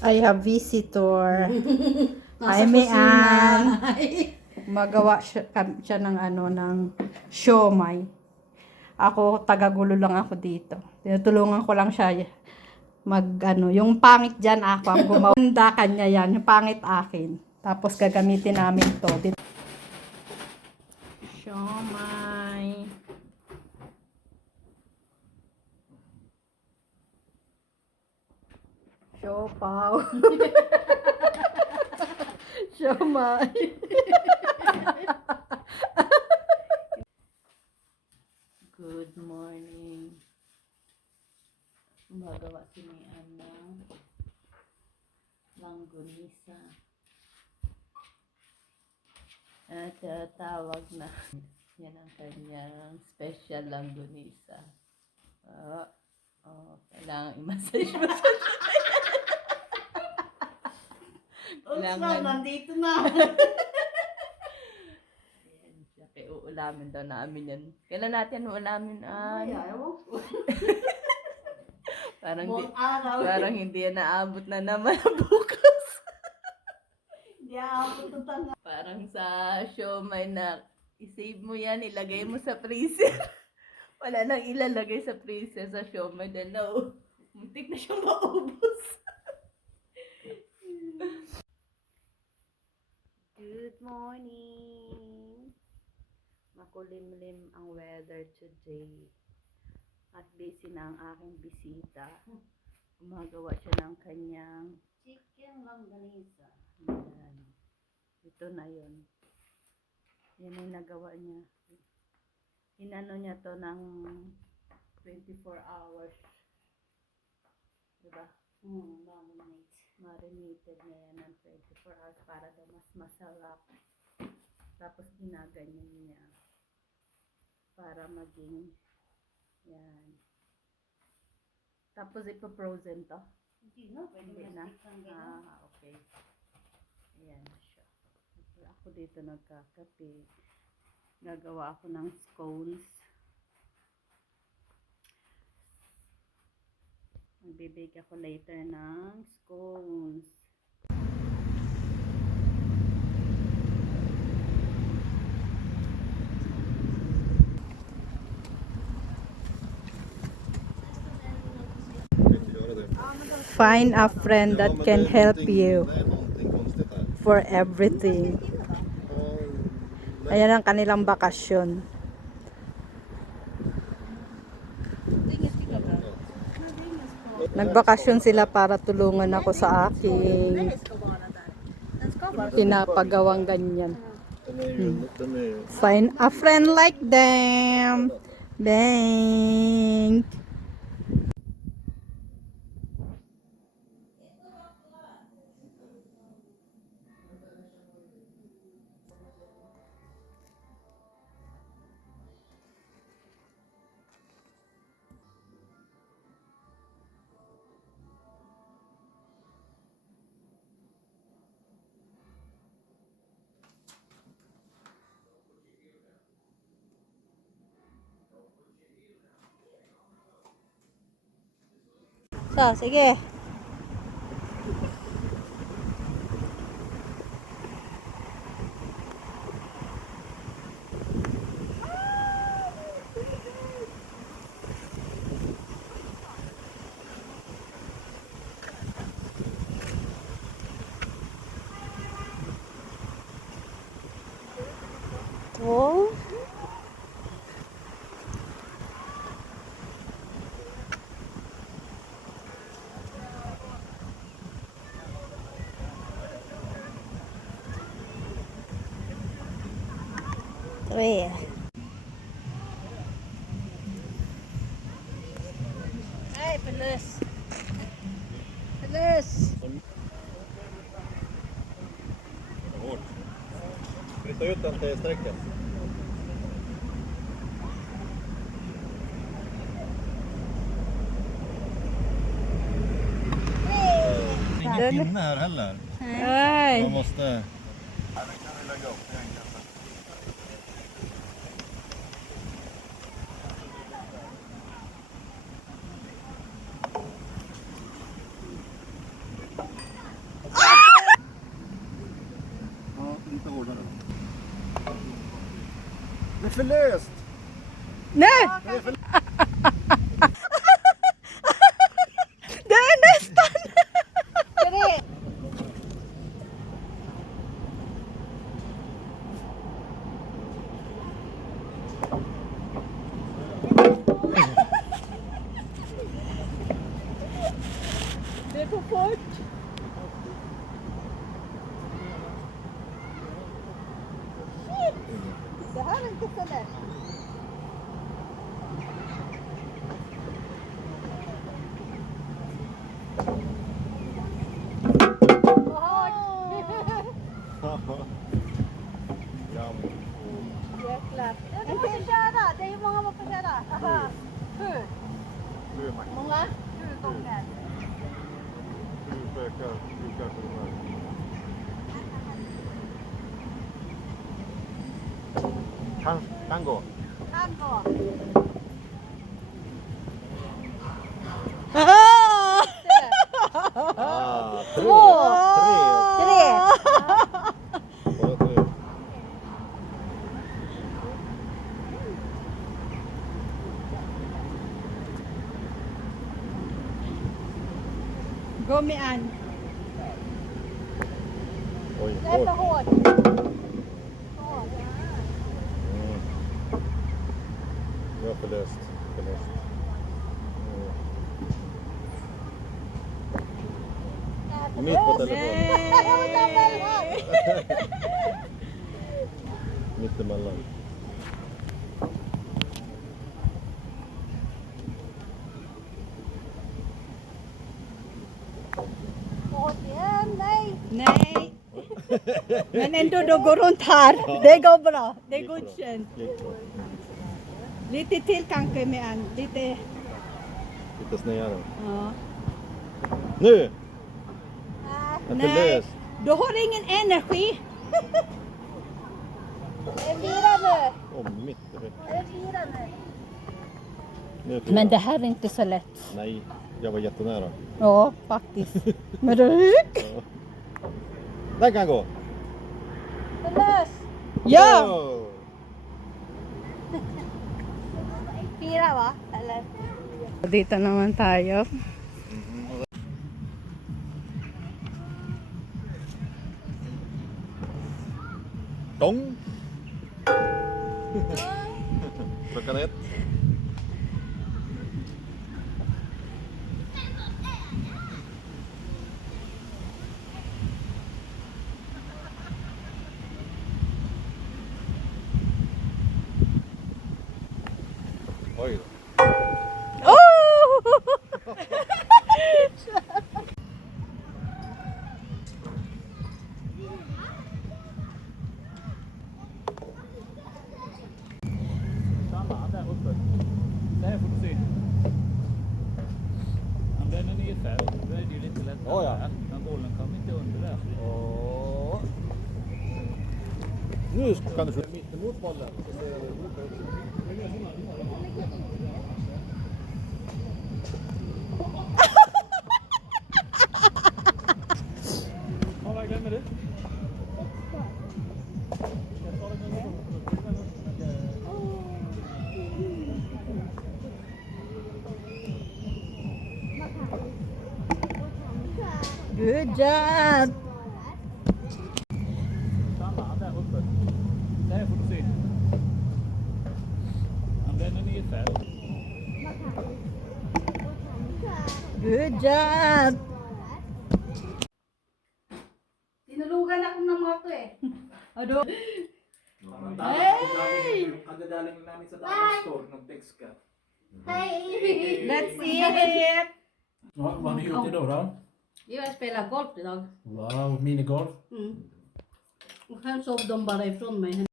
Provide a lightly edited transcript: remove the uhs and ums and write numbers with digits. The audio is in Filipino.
I have visitor. Ay, Mian. Magawa siya ng ng siomay. Ako, tagagulo lang ako dito. Tinutulungan ko lang siya yung pangit dyan ako ang gumawa. Handa kanya yan, yung pangit akin. Tapos gagamitin namin to. Siomay. Siopaw. Siomay. Good morning. Magawa si Mian ng langgunisa. At tawag na. Yan ang kanyang special langgunisa. Kailangan i-massage. Kailangan. Nandito na. Ayan siya. Kaya uulamin daw namin yan. Kailan natin uulamin? Parang hindi yan naabot na naman bukas. Hindi aabot na tanga. Parang sa siomay na i-save mo yan, ilagay mo sa freezer. Wala nang ilalagay sa freezer sa siomay dahil muntik na siyang maubos. Good morning! Makulimlim ang weather today. At busy na ang aking bisita. Gumagawa siya ng kanyang Chicken langganisa. yan. Ito na yun. Yan yung nagawa niya. Inano niya to ng 24 hours. Diba? Marinated niya yan ng 24 hours para daw mas masarap. Tapos ginaganyan niya para maging yan. Tapos ipo-frozen to. Hindi na, pwede Hindi na na. stick lang ganyan. Okay. Ayan siya. Ako dito nagkakape. Gagawa ako ng scones. Magbibake ako later ng scones. Find a friend that can help you for everything. Ayan ang kanilang bakasyon. Nagbakasyon sila para tulungan ako sa aking pinapagawang ganyan. Find a friend like them. Bang! So, sige. Oh. Wait. Hey, Feliz. Feliz. Hårt. Flytta ut den till sträcket. Ingen pinne här heller. Ay. Man måste... är för löst! Nej! Det är nästan! Det är för fort. Shit! Det här är inte så lätt. Jäklar. Du måste köra. Det är ju många man får köra. Aha. Hur? Många? 7 gånger. Kan gå. Han går. Tre. Tre. Bara tre. Gå med an. Oj, Det är oj. för hårt. Det var för löst. För löst. Mitt på telefonen. Mittemellan. Nej. Men ändå då går runt här. Det går bra. Det är godkänt. Gick bra. Lite till kanske med an. Lite. Lite snedare. Ja. Nu! Det är för Nej, löst. du har ingen energi. Det är 4 nu. Åh, mitt i högt. Det är 4 nu. Nu är 4. Men det här är inte så lätt. Nej, jag var jättenära. Ja, faktiskt. Men det gick. Ja. Den kan gå. Lös. Ja! Oh. 4 va? Eller? Dito naman tayo. Dong! Klockan 1. Oj då. Samma där uppe. Där får du se. Om den är nedfälld, då är det ju lite lättare. Ja, ja. Där. Men bollen kommer inte under där. Och... Nu kan du skjuta mittemot bollen. Så ser jag Ja, vad glömmer du? Good job. Samma där uppe. Där får du se. Om den är nedfälld. Good job. Tinulugan ako ng mga to eh. Ado. Kagadaling namin sa Dollar Store, nag-text ka. Let's see it. Vad har ni gjort idag då? Jag spelar golf idag. Wow, minigolf. Och han sov de bara ifrån mig.